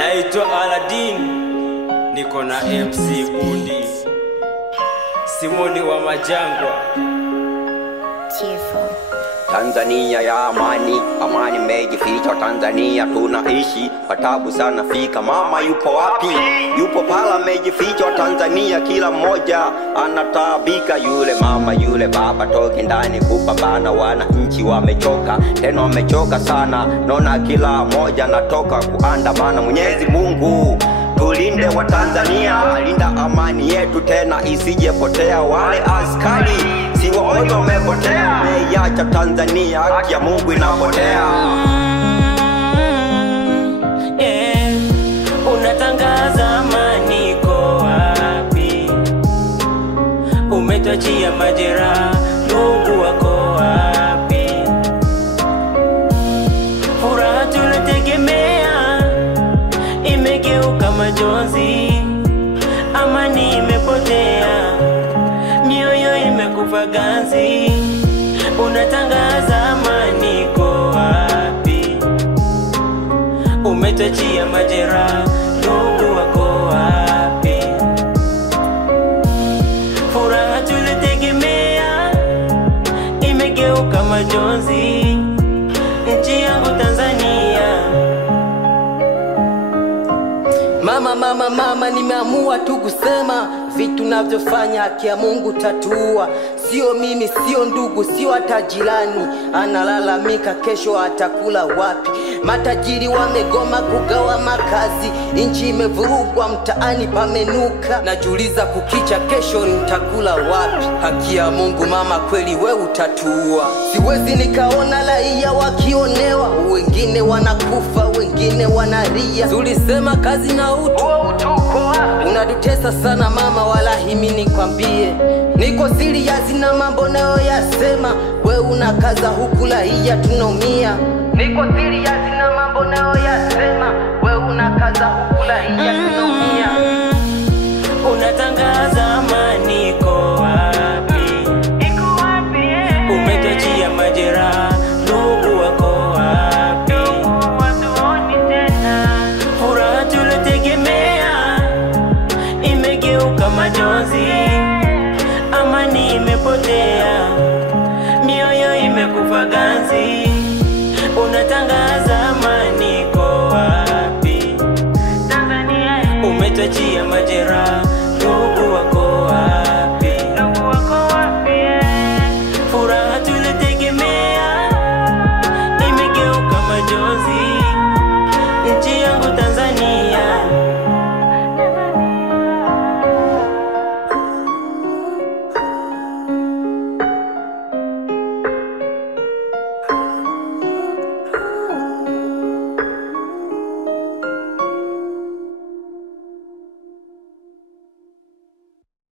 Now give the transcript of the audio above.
Naitwa Aladdin, niko na MC Bundi, Simoni wa Majangwa. Tanzania ya amani, amani mejificha. Tanzania tunaishi kwa tabu sana, fika mama yupo wapi? Yupo pala mejificha. Tanzania kila mmoja anataabika, yule mama yule baba toki ndani kupambana. Wananchi wamechoka, tena wamechoka sana, naona kila mmoja natoka kuandamana. Mwenyezi Mungu tulinde wa Tanzania, linda amani yetu tena isije potea. Wale askari si waone wamepotea, meiacha Tanzania, haki ya Mungu inapotea. Unatangaza amani iko wapi? Umetuachia majeraha, ndugu wako wapi? Furaha tunategemea imegeuka majonzi, amani imepotea, mioyo imekufa ganzi. Unatangaza amani iko wapi? Umetuachia majeraha, ndugu wako wapi? Furaha tulitegemea imegeuka majonzi, nchi yangu Tanzania. Mama, nimeamua tu kusema vitu navyofanya haki ya Mungu tatua. Sio mimi, sio ndugu, sio hata jirani analalamika kesho atakula wapi. Matajiri wamegoma kugawa makazi, nchi imevurugwa, mtaani pamenuka. Najiuliza kukicha kesho nitakula wapi? Haki ya Mungu mama, kweli we utatua. Siwezi nikaona raia wakionewa, wengine wanakufa, wengine wanaria. Tulisema kazi na utu, unatutesa sana mama, walahi mimi nikwambie niko serious na mambo nayo yasema. We unakaza huku raia tunaumia, niko serious.